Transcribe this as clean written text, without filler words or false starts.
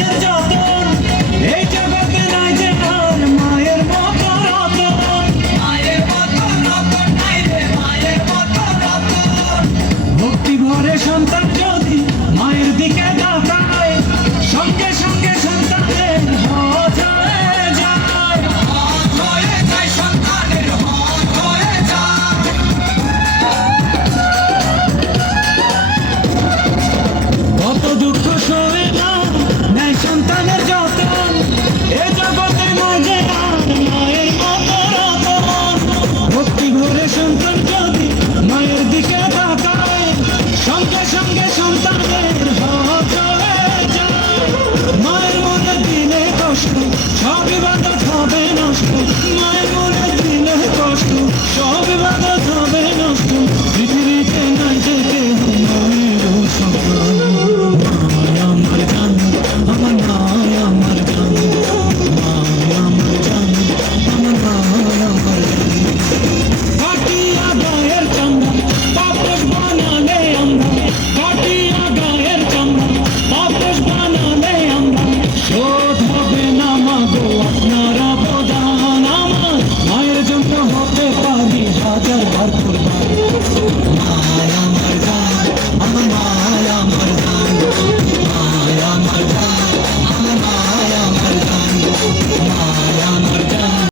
সন্তানের যতন, এই জগতে নাই যে আর মায়ের মতো রতন। মায়ের মতো রতন নাই রে, মায়ের মতো রতন। ভক্তি ভরে সন্তান যদি মায়ের দিকে তাকায়, সঙ্গে সঙ্গে সন্তানের হজ হয়ে যায়। হজ হয়ে যায় সন্তানের, হজ হয়ে যায়। কত দুঃখ সয়ে না নেয় সন্তানের যতন, এ জগতে মাঝে আর মায়ের মতো রতন। ভক্তি ভরে সন্তান যদি মায়ের দিকে তাকায়, সঙ্গে সঙ্গে সন্তানের হজ হয়ে যায়। মায়ের মনে দিলে কষ্ট সব ইবাদত হবে নষ্ট, মায়ের মনে দিলে কষ্ট সব ইবাদত